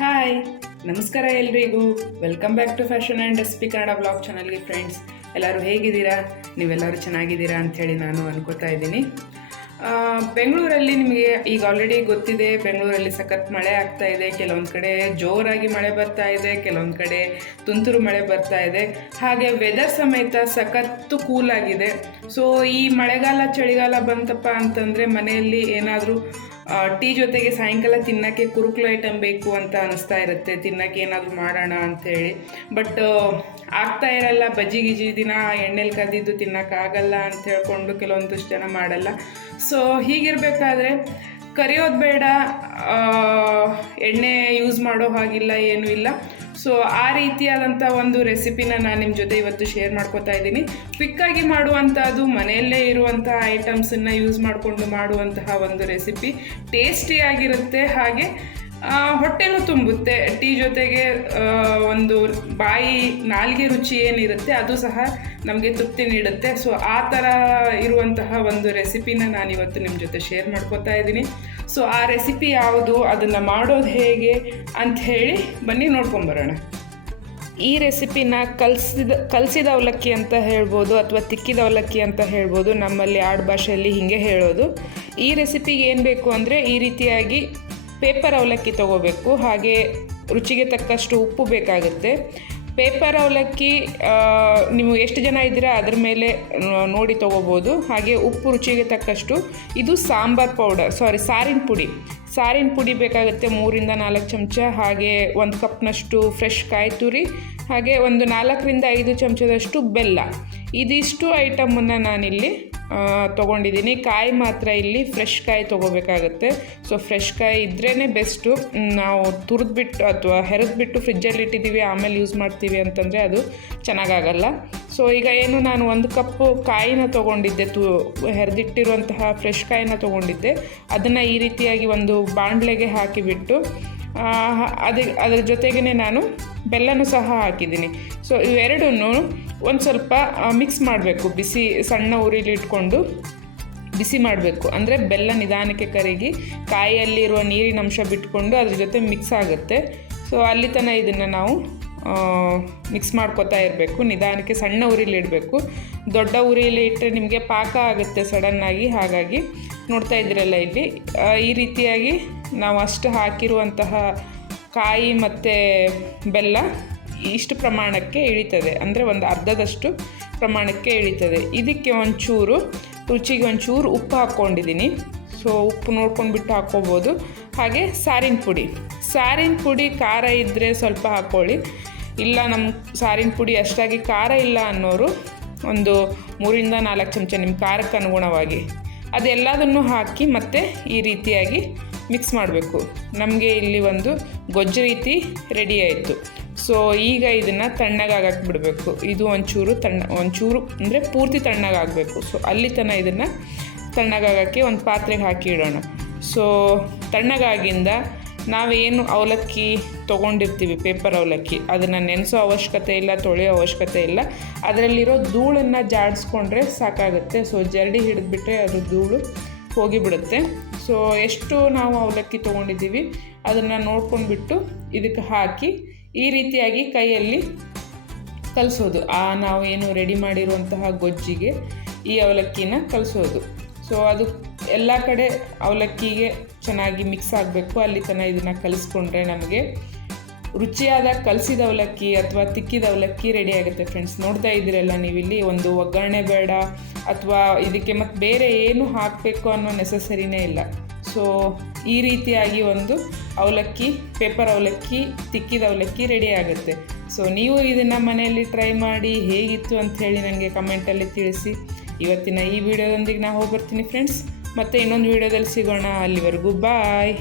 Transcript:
Hi, ನಮಸ್ಕಾರ ಎಲ್ರಿಗೂ. Welcome back to fashion and recipe Kannada blog ಚಾನಲ್ಗೆ. ಫ್ರೆಂಡ್ಸ್, ಎಲ್ಲರೂ ಹೇಗಿದ್ದೀರಾ? ನೀವೆಲ್ಲರೂ ಚೆನ್ನಾಗಿದ್ದೀರಾ ಅಂಥೇಳಿ ನಾನು ಅನ್ಕೋತಾ ಇದ್ದೀನಿ. ಬೆಂಗಳೂರಲ್ಲಿ ನಿಮಗೆ ಈಗ ಆಲ್ರೆಡಿ ಗೊತ್ತಿದೆ, ಬೆಂಗಳೂರಲ್ಲಿ ಸಖತ್ ಮಳೆ ಆಗ್ತಾ ಇದೆ. ಕೆಲವೊಂದು ಕಡೆ ಜೋರಾಗಿ ಮಳೆ ಬರ್ತಾ ಇದೆ, ಕೆಲವೊಂದು ಕಡೆ ತುಂತುರು ಮಳೆ ಬರ್ತಾ ಇದೆ. ಹಾಗೆ ವೆದರ್ ಸಮೇತ ಸಖತ್ತು ಕೂಲ್ ಆಗಿದೆ. ಸೊ ಈ ಮಳೆಗಾಲ ಚಳಿಗಾಲ ಬಂತಪ್ಪ ಅಂತಂದರೆ ಮನೆಯಲ್ಲಿ ಏನಾದರೂ ಟೀ ಜೊತೆಗೆ ಸಾಯಂಕಾಲ ತಿನ್ನೋಕ್ಕೆ ಕುರುಕುಲು ಐಟಮ್ ಬೇಕು ಅಂತ ಅನಿಸ್ತಾ ಇರುತ್ತೆ, ತಿನ್ನೋಕ್ಕೆ ಏನಾದರೂ ಮಾಡೋಣ ಅಂಥೇಳಿ. ಬಟ್ ಆಗ್ತಾ ಇರಲ್ಲ. ಬಜ್ಜಿ ಗಿಜಿ ದಿನ ಎಣ್ಣೆಲಿ ಕದ್ದಿದ್ದು ತಿನ್ನೋಕ್ಕಾಗಲ್ಲ ಅಂತ ಹೇಳ್ಕೊಂಡು ಕೆಲವೊಂದಷ್ಟು ಜನ ಮಾಡಲ್ಲ. ಸೊ ಹೀಗಿರಬೇಕಾದ್ರೆ ಕರಿಯೋದು ಬೇಡ, ಎಣ್ಣೆ ಯೂಸ್ ಮಾಡೋ ಹಾಗಿಲ್ಲ, ಏನೂ ಇಲ್ಲ. ಸೊ ಆ ರೀತಿಯಾದಂಥ ಒಂದು ರೆಸಿಪಿನ ನಾನು ನಿಮ್ಮ ಜೊತೆ ಇವತ್ತು ಶೇರ್ ಮಾಡ್ಕೋತಾ ಇದ್ದೀನಿ. ಕ್ವಿಕ್ಕಾಗಿ ಮಾಡುವಂಥದ್ದು, ಮನೆಯಲ್ಲೇ ಇರುವಂಥ ಐಟಮ್ಸನ್ನು ಯೂಸ್ ಮಾಡಿಕೊಂಡು ಮಾಡುವಂತಹ ಒಂದು ರೆಸಿಪಿ. ಟೇಸ್ಟಿಯಾಗಿರುತ್ತೆ, ಹಾಗೆ ಹೊಟ್ಟೆನೂ ತುಂಬುತ್ತೆ. ಟೀ ಜೊತೆಗೆ ಒಂದು ಬಾಯಿ ನಾಲಿಗೆ ರುಚಿ ಏನಿರುತ್ತೆ ಅದು ಸಹ ನಮಗೆ ತೃಪ್ತಿ ನೀಡುತ್ತೆ. ಸೊ ಆ ಥರ ಇರುವಂತಹ ಒಂದು ರೆಸಿಪಿನ ನಾನಿವತ್ತು ನಿಮ್ಮ ಜೊತೆ ಶೇರ್ ಮಾಡ್ಕೋತಾ ಇದ್ದೀನಿ. ಸೊ ಆ ರೆಸಿಪಿ ಯಾವುದು, ಅದನ್ನು ಮಾಡೋದು ಹೇಗೆ ಅಂಥೇಳಿ ಬನ್ನಿ ನೋಡ್ಕೊಂಬರೋಣ. ಈ ರೆಸಿಪಿನ ಕಲಸಿದ ಅವಲಕ್ಕಿ ಅಂತ ಹೇಳ್ಬೋದು, ಅಥವಾ ತಿಕ್ಕಿದ ಅವಲಕ್ಕಿ ಅಂತ ಹೇಳ್ಬೋದು. ನಮ್ಮಲ್ಲಿ ಆಡು ಭಾಷೆಯಲ್ಲಿ ಹೀಗೆ ಹೇಳೋದು. ಈ ರೆಸಿಪಿಗೆ ಏನು ಬೇಕು ಅಂದರೆ, ಈ ರೀತಿಯಾಗಿ ಪೇಪರ್ ಅವಲಕ್ಕಿ ತೊಗೋಬೇಕು. ಹಾಗೆ ರುಚಿಗೆ ತಕ್ಕಷ್ಟು ಉಪ್ಪು ಬೇಕಾಗುತ್ತೆ. ಪೇಪರ್ ಅವಲಕ್ಕಿ ನೀವು ಎಷ್ಟು ಜನ ಇದ್ದೀರಾ ಅದ್ರ ಮೇಲೆ ನೋಡಿ ತೊಗೋಬೋದು. ಹಾಗೆ ಉಪ್ಪು ರುಚಿಗೆ ತಕ್ಕಷ್ಟು. ಇದು ಸಾರಿನ ಪುಡಿ ಬೇಕಾಗುತ್ತೆ, 3 ರಿಂದ 4 ಚಮಚ. ಹಾಗೆ 1 ಕಪ್ನಷ್ಟು ಫ್ರೆಶ್ ಕಾಯಿ ತುರಿ, ಹಾಗೆ ಒಂದು 4 ರಿಂದ 5 ಚಮಚದಷ್ಟು ಬೆಲ್ಲ. ಇದಿಷ್ಟು ಐಟಮನ್ನು ನಾನಿಲ್ಲಿ ತೊಗೊಂಡಿದ್ದೀನಿ. ಕಾಯಿ ಮಾತ್ರ ಇಲ್ಲಿ ಫ್ರೆಶ್ ಕಾಯಿ ತೊಗೋಬೇಕಾಗತ್ತೆ. ಸೊ ಫ್ರೆಶ್ ಕಾಯಿ ಇದ್ರೇ ಬೆಸ್ಟು. ನಾವು ತುರಿದ್ಬಿಟ್ಟು ಅಥವಾ ಹೆರೆದ್ಬಿಟ್ಟು ಫ್ರಿಜ್ಜಲ್ಲಿ ಇಟ್ಟಿದ್ದೀವಿ ಆಮೇಲೆ ಯೂಸ್ ಮಾಡ್ತೀವಿ ಅಂತಂದರೆ ಅದು ಚೆನ್ನಾಗಾಗಲ್ಲ. ಸೊ ಈಗ ಏನು, ನಾನು 1 ಕಪ್ಪು ಕಾಯಿನ ತೊಗೊಂಡಿದ್ದೆ, ಹೆರೆದಿಟ್ಟಿರುವಂತಹ ಫ್ರೆಶ್ ಕಾಯಿನ ತೊಗೊಂಡಿದ್ದೆ. ಅದನ್ನು ಈ ರೀತಿಯಾಗಿ ಒಂದು ಬಾಣಲೆಗೆ ಹಾಕಿಬಿಟ್ಟು ಅದ್ರ ಜೊತೆಗೇ ನಾನು ಬೆಲ್ಲನೂ ಸಹ ಹಾಕಿದ್ದೀನಿ. ಸೊ ಇವೆರಡನ್ನೂ ಒಂದು ಸ್ವಲ್ಪ ಮಿಕ್ಸ್ ಮಾಡಬೇಕು. ಸಣ್ಣ ಉರಿಲಿ ಇಟ್ಕೊಂಡು ಬಿಸಿ ಮಾಡಬೇಕು. ಅಂದರೆ ಬೆಲ್ಲ ನಿಧಾನಕ್ಕೆ ಕರಗಿ ಕಾಯಿಯಲ್ಲಿರುವ ನೀರಿನ ಅಂಶ ಬಿಟ್ಕೊಂಡು ಅದ್ರ ಜೊತೆ ಮಿಕ್ಸ್ ಆಗುತ್ತೆ. ಸೊ ಅಲ್ಲಿ ತನಕ ಇದನ್ನು ನಾವು ಮಿಕ್ಸ್ ಮಾಡ್ಕೊತಾ ಇರಬೇಕು. ನಿಧಾನಕ್ಕೆ ಸಣ್ಣ ಉರಿಲಿ ಇಡಬೇಕು. ದೊಡ್ಡ ಉರಿಯಲ್ಲಿ ಇಟ್ಟರೆ ನಿಮಗೆ ಪಾಕ ಆಗುತ್ತೆ ಸಡನ್ನಾಗಿ. ಹಾಗಾಗಿ ನೋಡ್ತಾ ಇದ್ದೀರಲ್ಲ, ಇಲ್ಲಿ ಈ ರೀತಿಯಾಗಿ ನಾವು ಅಷ್ಟು ಹಾಕಿರುವಂತಹ ಕಾಯಿ ಮತ್ತು ಬೆಲ್ಲ ಇಷ್ಟು ಪ್ರಮಾಣಕ್ಕೆ ಇಳಿತದೆ. ಅಂದರೆ ಒಂದು ಅರ್ಧದಷ್ಟು ಪ್ರಮಾಣಕ್ಕೆ ಇಳಿತದೆ. ಇದಕ್ಕೆ ರುಚಿಗೆ ಒಂಚೂರು ಉಪ್ಪು ಹಾಕ್ಕೊಂಡಿದ್ದೀನಿ. ಸೊ ಉಪ್ಪು ನೋಡ್ಕೊಂಡ್ಬಿಟ್ಟು ಹಾಕ್ಕೋಬೋದು. ಹಾಗೆ ಸಾರಿನ ಪುಡಿ ಖಾರ ಇದ್ದರೆ ಸ್ವಲ್ಪ ಹಾಕ್ಕೊಳ್ಳಿ. ಇಲ್ಲ, ನಮ್ಮ ಸಾರಿನ ಪುಡಿ ಅಷ್ಟಾಗಿ ಖಾರ ಇಲ್ಲ ಅನ್ನೋರು ಒಂದು 3 ರಿಂದ 4 ಚಮಚ ನಿಮ್ಮ ಖಾರಕ್ಕೆ ಅನುಗುಣವಾಗಿ ಅದೆಲ್ಲದನ್ನು ಹಾಕಿ ಮತ್ತೆ ಈ ರೀತಿಯಾಗಿ ಮಿಕ್ಸ್ ಮಾಡಬೇಕು. ನಮಗೆ ಇಲ್ಲಿ ಒಂದು ಗೊಜ್ಜು ರೀತಿ ರೆಡಿ ಆಯಿತು. ಸೊ ಈಗ ಇದನ್ನು ತಣ್ಣಗಾಗಕ್ಕೆ ಬಿಡಬೇಕು. ಇದು ಒಂಚೂರು ಅಂದರೆ ಪೂರ್ತಿ ತಣ್ಣಗಾಗಬೇಕು. ಸೊ ಅಲ್ಲಿ ತನಕ ಇದನ್ನು ತಣ್ಣಗಾಗೋಕ್ಕೆ ಒಂದು ಪಾತ್ರೆಗೆ ಹಾಕಿ ಇಡೋಣ. ಸೊ ತಣ್ಣಗಾಗಿಂದ ನಾವೇನು ಅವಲಕ್ಕಿ ತೊಗೊಂಡಿರ್ತೀವಿ, ಪೇಪರ್ ಅವಲಕ್ಕಿ, ಅದನ್ನು ನೆನೆಸೋ ಅವಶ್ಯಕತೆ ಇಲ್ಲ, ತೊಳೆಯೋ ಅವಶ್ಯಕತೆ ಇಲ್ಲ. ಅದರಲ್ಲಿರೋ ಧೂಳನ್ನು ಜಾಡಿಸ್ಕೊಂಡ್ರೆ ಸಾಕಾಗುತ್ತೆ. ಸೊ ಜರಡಿ ಹಿಡಿದ್ಬಿಟ್ರೆ ಅದು ಧೂಳು ಹೋಗಿಬಿಡುತ್ತೆ. ಸೊ ಎಷ್ಟು ನಾವು ಅವಲಕ್ಕಿ ತೊಗೊಂಡಿದ್ದೀವಿ ಅದನ್ನು ನೋಡ್ಕೊಂಡ್ಬಿಟ್ಟು ಇದಕ್ಕೆ ಹಾಕಿ ಈ ರೀತಿಯಾಗಿ ಕೈಯಲ್ಲಿ ಕಲಿಸೋದು. ನಾವು ಏನು ರೆಡಿ ಮಾಡಿರುವಂತಹ ಗೊಜ್ಜಿಗೆ ಈ ಅವಲಕ್ಕಿನ ಕಲಿಸೋದು. ಸೊ ಅದು ಎಲ್ಲ ಕಡೆ ಅವಲಕ್ಕಿಗೆ ಚೆನ್ನಾಗಿ ಮಿಕ್ಸ್ ಆಗಬೇಕು. ಅಲ್ಲಿ ತನಕ ಇದನ್ನು ಕಲಿಸ್ಕೊಂಡ್ರೆ ನಮಗೆ ರುಚಿಯಾದ ಕಲಸಿದ ಅವಲಕ್ಕಿ ಅಥವಾ ತಿಕ್ಕಿದ ಅವಲಕ್ಕಿ ರೆಡಿ ಆಗುತ್ತೆ. ಫ್ರೆಂಡ್ಸ್, ನೋಡ್ತಾ ಇದ್ದೀರಲ್ಲ ನೀವಿಲ್ಲಿ, ಒಂದು ಒಗ್ಗರಣೆ ಬೇಡ ಅಥವಾ ಇದಕ್ಕೆ ಮತ್ತು ಬೇರೆ ಏನು ಹಾಕಬೇಕು ಅನ್ನೋ ನೆಸಸರಿನೇ ಇಲ್ಲ. ಸೊ ಈ ರೀತಿಯಾಗಿ ಒಂದು ಅವಲಕ್ಕಿ, ಪೇಪರ್ ಅವಲಕ್ಕಿ, ತಿಕ್ಕಿದ ಅವಲಕ್ಕಿ ರೆಡಿ ಆಗುತ್ತೆ. ಸೊ ನೀವು ಇದನ್ನು ಮನೆಯಲ್ಲಿ ಟ್ರೈ ಮಾಡಿ ಹೇಗಿತ್ತು ಅಂಥೇಳಿ ನನಗೆ ಕಮೆಂಟಲ್ಲಿ ತಿಳಿಸಿ. ಇವತ್ತಿನ ಈ ವಿಡಿಯೋದೊಂದಿಗೆ ನಾನು ಹೋಗ್ಬರ್ತೀನಿ ಫ್ರೆಂಡ್ಸ್. ಮತ್ತೆ ಇನ್ನೊಂದು ವಿಡಿಯೋದಲ್ಲಿ ಸಿಗೋಣ. ಅಲ್ಲಿವರೆಗೂ ಬಾಯ್.